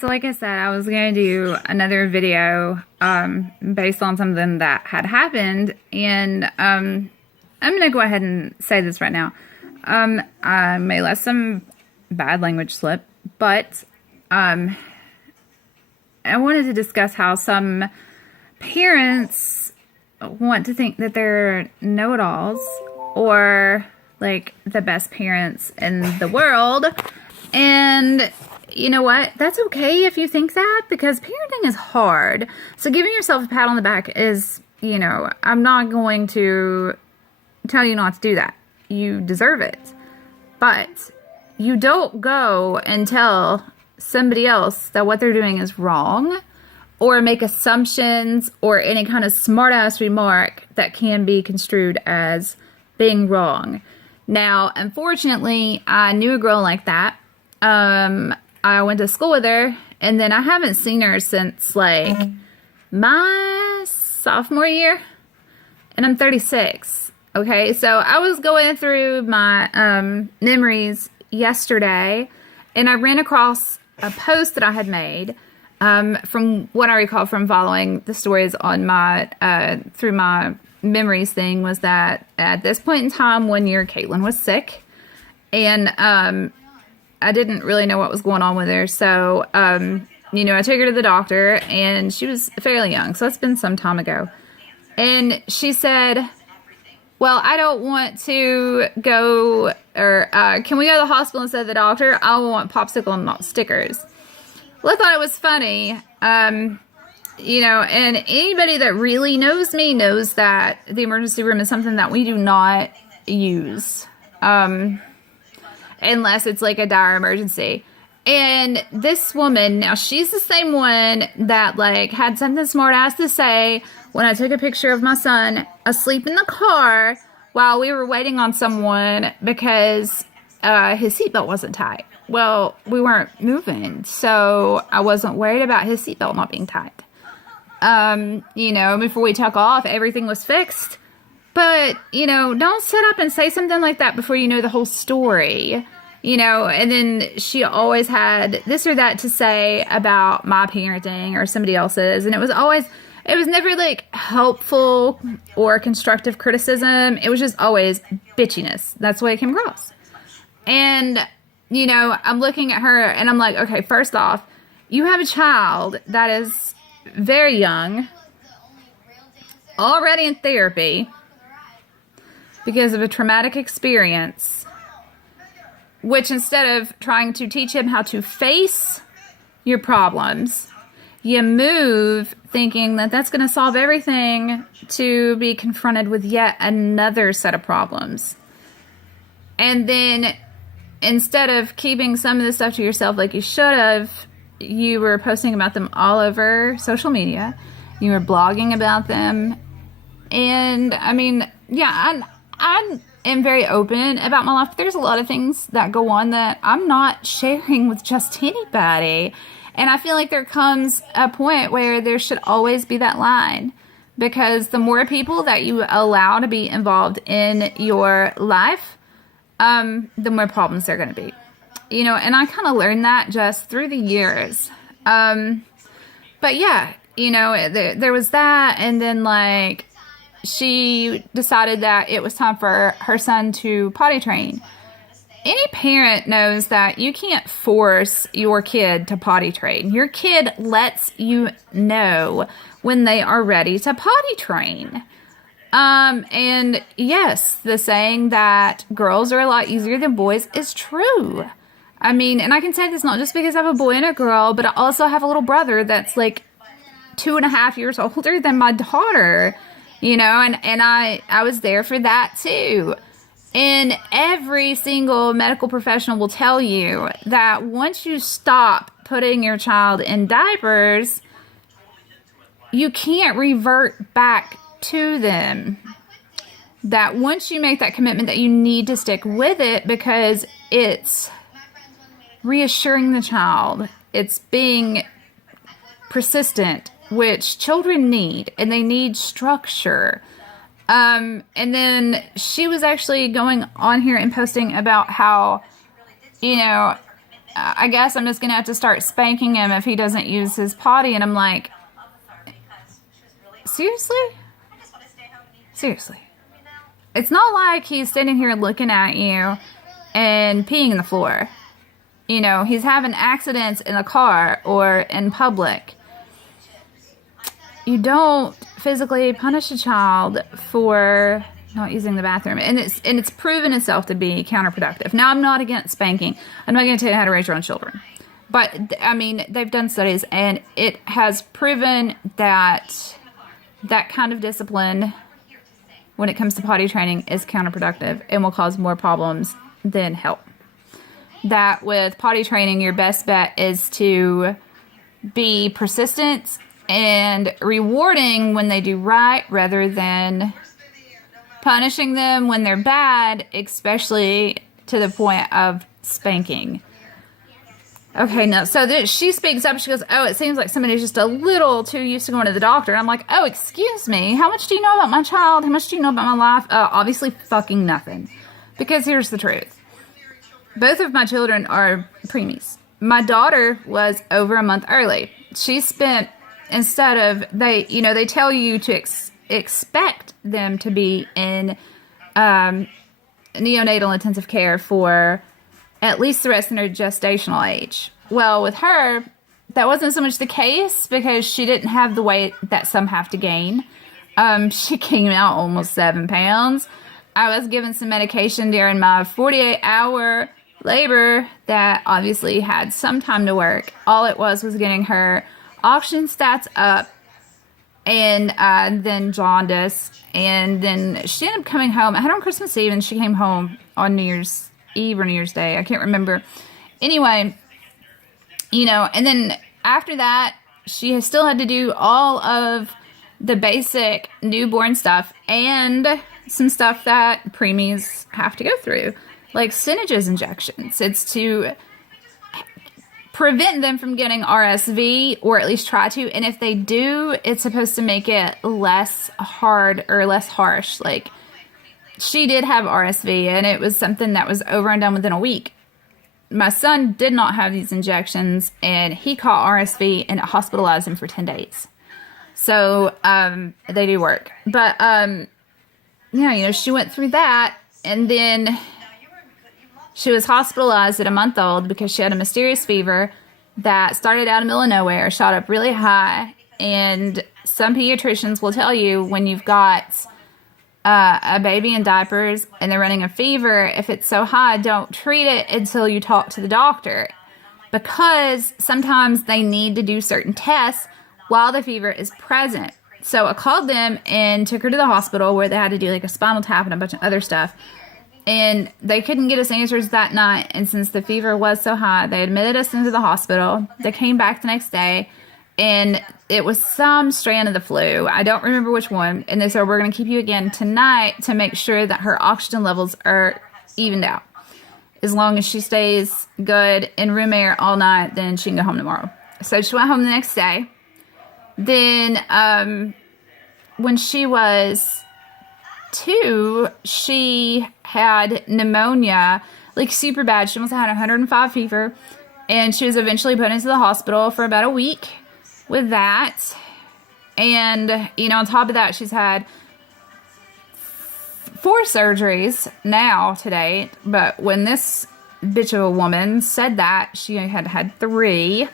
So like I said, I was going to do another video based on something that had happened, and I'm going to go ahead and say this right now. I may let some bad language slip, but I wanted to discuss how some parents want to think that they're know-it-alls or like the best parents in the world. And you know what? That's okay if you think that, because parenting is hard. So giving yourself a pat on the back is, I'm not going to tell you not to do that. You deserve it. But you don't go and tell somebody else that what they're doing is wrong, or make assumptions or any kind of smart-ass remark that can be construed as being wrong. Now, unfortunately, I knew a girl like that. I went to school with her, and then I haven't seen her since, like, my sophomore year, and I'm 36, okay? So I was going through my memories yesterday, and I ran across a post that I had made, from what I recall from following the stories on my, through my memories thing, was that at this point in time, 1 year, Caitlin was sick, and, I didn't really know what was going on with her. So, I took her to the doctor, and she was fairly young. So that's been some time ago. And she said, well, I don't want to go, or can we go to the hospital instead of the doctor? I want popsicle and not stickers. Well, I thought it was funny. And anybody that really knows me knows that the emergency room is something that we do not use. Unless it's like a dire emergency. And this woman, now she's the same one that like had something smart ass to say when I took a picture of my son asleep in the car while we were waiting on someone because his seatbelt wasn't tight. Well, we weren't moving, so I wasn't worried about his seatbelt not being tight. Before we took off, everything was fixed. But, don't sit up and say something like that before you know the whole story, and then she always had this or that to say about my parenting or somebody else's, and it was never, like, helpful or constructive criticism. It was just always bitchiness. That's the way it came across. And, I'm looking at her, and I'm like, okay, first off, you have a child that is very young, already in therapy, because of a traumatic experience, which instead of trying to teach him how to face your problems, you move thinking that that's going to solve everything to be confronted with yet another set of problems. And then instead of keeping some of this stuff to yourself like you should have, you were posting about them all over social media. You were blogging about them. And I mean, yeah, I am very open about my life, but there's a lot of things that go on that I'm not sharing with just anybody. And I feel like there comes a point where there should always be that line, because the more people that you allow to be involved in your life, the more problems there are going to be. And I kind of learned that just through the years. But yeah, there was that, and then like, she decided that it was time for her son to potty train. Any parent knows that you can't force your kid to potty train. Your kid lets you know when they are ready to potty train. And yes, the saying that girls are a lot easier than boys is true. I mean, and I can say this not just because I have a boy and a girl, but I also have a little brother that's like 2.5 years older than my daughter. And I was there for that too. And every single medical professional will tell you that once you stop putting your child in diapers, you can't revert back to them. That once you make that commitment, that you need to stick with it, because it's reassuring the child. It's being persistent, which children need, and they need structure. And then she was actually going on here and posting about how, I guess I'm just going to have to start spanking him if he doesn't use his potty. And I'm like, seriously? Seriously. It's not like he's standing here looking at you and peeing in the floor. You know, he's having accidents in the car or in public. You don't physically punish a child for not using the bathroom. And it's proven itself to be counterproductive. Now, I'm not against spanking. I'm not going to tell you how to raise your own children. But, I mean, they've done studies, and it has proven that that kind of discipline, when it comes to potty training, is counterproductive and will cause more problems than help. That with potty training, your best bet is to be persistent and rewarding when they do right rather than punishing them when they're bad, especially to the point of spanking. Okay, no, so she speaks up. She goes, oh, it seems like somebody's just a little too used to going to the doctor. And I'm like, oh, excuse me. How much do you know about my child? How much do you know about my life? Obviously fucking nothing. Because here's the truth. Both of my children are preemies. My daughter was over a month early. She spent, instead of, they tell you to expect them to be in neonatal intensive care for at least the rest of their gestational age. Well, with her, that wasn't so much the case because she didn't have the weight that some have to gain. She came out almost 7 pounds. I was given some medication during my 48-hour labor that obviously had some time to work. All it was getting her oxygen stats up, and then jaundice, and then she ended up coming home. I had her on Christmas Eve, and she came home on New Year's Eve or New Year's Day. I can't remember. Anyway, and then after that, she has still had to do all of the basic newborn stuff and some stuff that preemies have to go through, like Synagis injections. It's to prevent them from getting RSV, or at least try to. And if they do, it's supposed to make it less hard or less harsh. Like, she did have RSV, and it was something that was over and done within a week. My son did not have these injections, and he caught RSV, and it hospitalized him for 10 days. So, they do work. But, she went through that, and then she was hospitalized at a month old because she had a mysterious fever that started out in the middle of nowhere, shot up really high. And some pediatricians will tell you when you've got a baby in diapers and they're running a fever, if it's so high, don't treat it until you talk to the doctor. Because sometimes they need to do certain tests while the fever is present. So I called them and took her to the hospital where they had to do like a spinal tap and a bunch of other stuff. And they couldn't get us answers that night. And since the fever was so high, they admitted us into the hospital. They came back the next day, and it was some strand of the flu. I don't remember which one. And they said, we're going to keep you again tonight to make sure that her oxygen levels are evened out. As long as she stays good in room air all night, then she can go home tomorrow. So she went home the next day. Then when she was 2, she had pneumonia, like super bad. She almost had 105 fever, and she was eventually put into the hospital for about a week with that. And, on top of that, she's had 4 surgeries now to date. But when this bitch of a woman said that, she had had 3.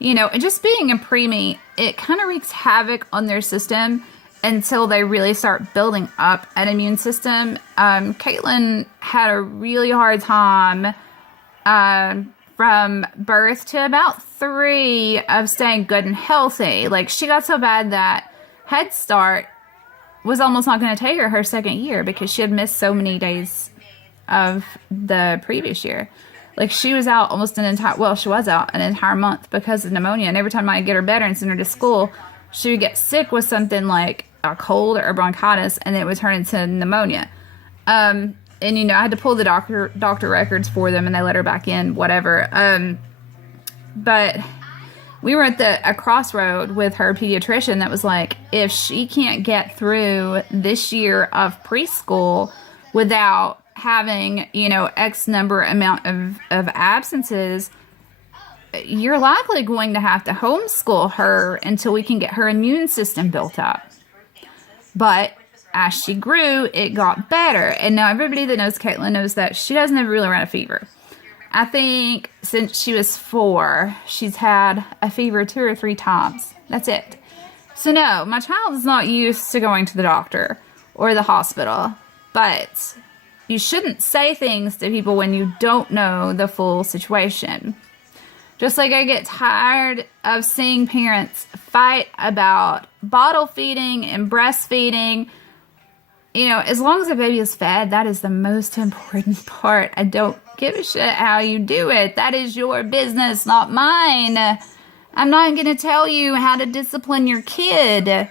And just being a preemie, it kind of wreaks havoc on their system until they really start building up an immune system. Caitlin had a really hard time from birth to about 3 of staying good and healthy. Like, she got so bad that Head Start was almost not going to take her second year because she had missed so many days of the previous year. Like, she was out almost she was out an entire month because of pneumonia. And every time I'd get her better and send her to school, she would get sick with something like a cold or bronchitis, and it would turn into pneumonia. And, I had to pull the doctor records for them, and they let her back in, whatever. But we were at a crossroad with her pediatrician that was like, if she can't get through this year of preschool without having, X number amount of absences, you're likely going to have to homeschool her until we can get her immune system built up. But as she grew, it got better. And now everybody that knows Caitlin knows that she doesn't ever really run a fever. I think since she was 4, she's had a fever 2 or 3 times. That's it. So no, my child is not used to going to the doctor or the hospital. But you shouldn't say things to people when you don't know the full situation. Just like I get tired of seeing parents fight about bottle feeding and breastfeeding. As long as the baby is fed, that is the most important part. I don't give a shit how you do it. That is your business, not mine. I'm not going to tell you how to discipline your kid. Do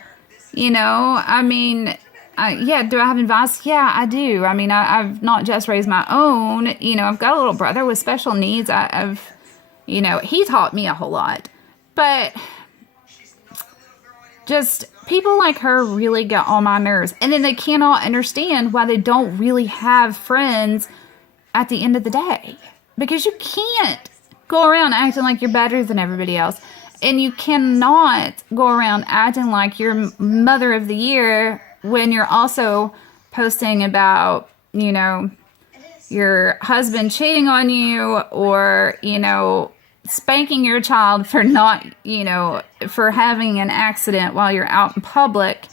I have advice? Yeah, I do. I've not just raised my own. I've got a little brother with special needs. He taught me a whole lot. But just people like her really get on my nerves. And then they cannot understand why they don't really have friends at the end of the day. Because you can't go around acting like you're better than everybody else. And you cannot go around acting like you're mother of the year when you're also posting about, your husband cheating on you or, spanking your child for not, for having an accident while you're out in public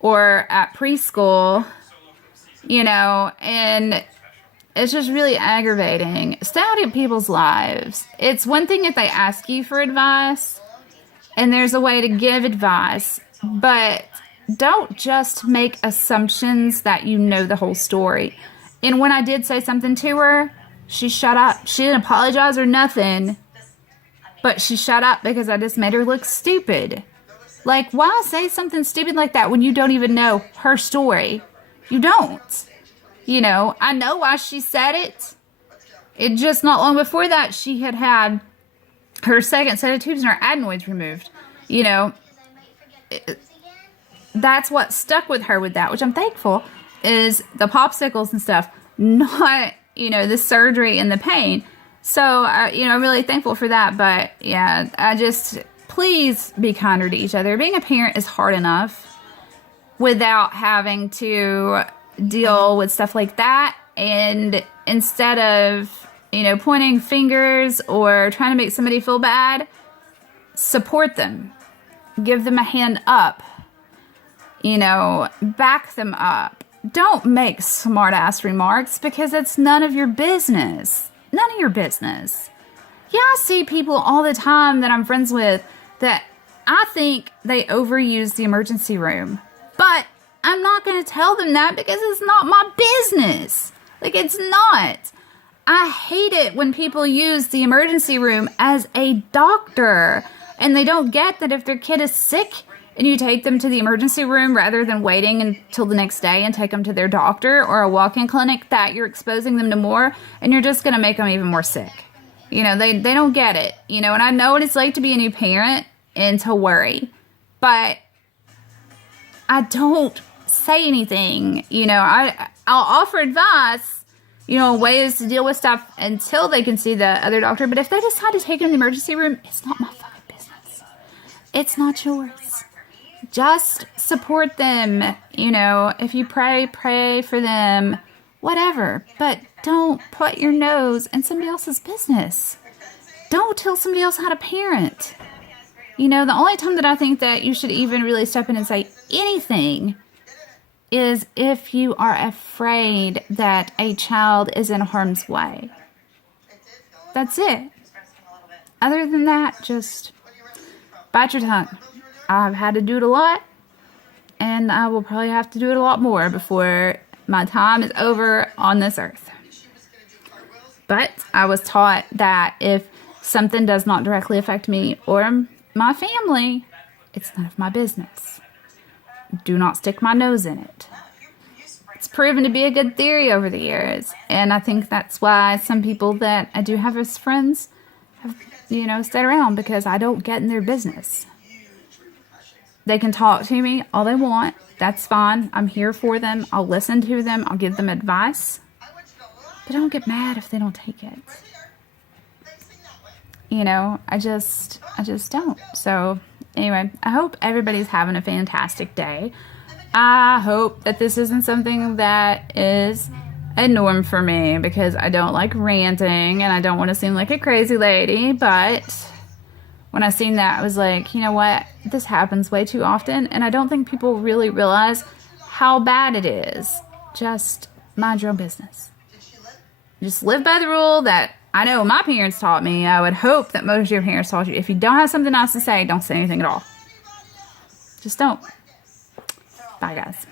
or at preschool, and it's just really aggravating. Stay out of people's lives. It's one thing if they ask you for advice and there's a way to give advice, but don't just make assumptions that you know the whole story. And when I did say something to her, she shut up. She didn't apologize or nothing. But she shut up because I just made her look stupid. Like, why say something stupid like that when you don't even know her story? You don't. I know why she said it. It just not long before that, she had her second set of tubes and her adenoids removed. That's what stuck with her with that, which I'm thankful, is the popsicles and stuff, not, the surgery and the pain. So, I'm really thankful for that. But, yeah, please be kinder to each other. Being a parent is hard enough without having to deal with stuff like that. And instead of, pointing fingers or trying to make somebody feel bad, support them. Give them a hand up. Back them up. Don't make smart-ass remarks because it's none of your business. None of your business. Yeah, I see people all the time that I'm friends with that I think they overuse the emergency room. But I'm not going to tell them that because it's not my business. It's not. I hate it when people use the emergency room as a doctor. And they don't get that if their kid is sick and you take them to the emergency room rather than waiting until the next day and take them to their doctor or a walk-in clinic, that you're exposing them to more and you're just going to make them even more sick. They don't get it. And I know what it's like to be a new parent and to worry. But I don't say anything. I'll offer advice, ways to deal with stuff until they can see the other doctor. But if they decide to take them to the emergency room, it's not my fucking business. It's not yours. Just support them, if you pray for them, whatever. But don't put your nose in somebody else's business. Don't tell somebody else how to parent. The only time that I think that you should even really step in and say anything is if you are afraid that a child is in harm's way. That's it. Other than that, just bite your tongue. I've had to do it a lot, and I will probably have to do it a lot more before my time is over on this earth. But I was taught that if something does not directly affect me or my family, it's none of my business. Do not stick my nose in it. It's proven to be a good theory over the years, and I think that's why some people that I do have as friends have, stayed around, because I don't get in their business. They can talk to me all they want. That's fine. I'm here for them. I'll listen to them. I'll give them advice. But don't get mad if they don't take it. You know, I just don't. So anyway, I hope everybody's having a fantastic day. I hope that this isn't something that is a norm for me, because I don't like ranting and I don't want to seem like a crazy lady. But when I seen that, I was like, you know what? This happens way too often, and I don't think people really realize how bad it is. Just mind your own business. Just live by the rule that I know my parents taught me. I would hope that most of your parents taught you. If you don't have something else to say, don't say anything at all. Just don't. Bye, guys.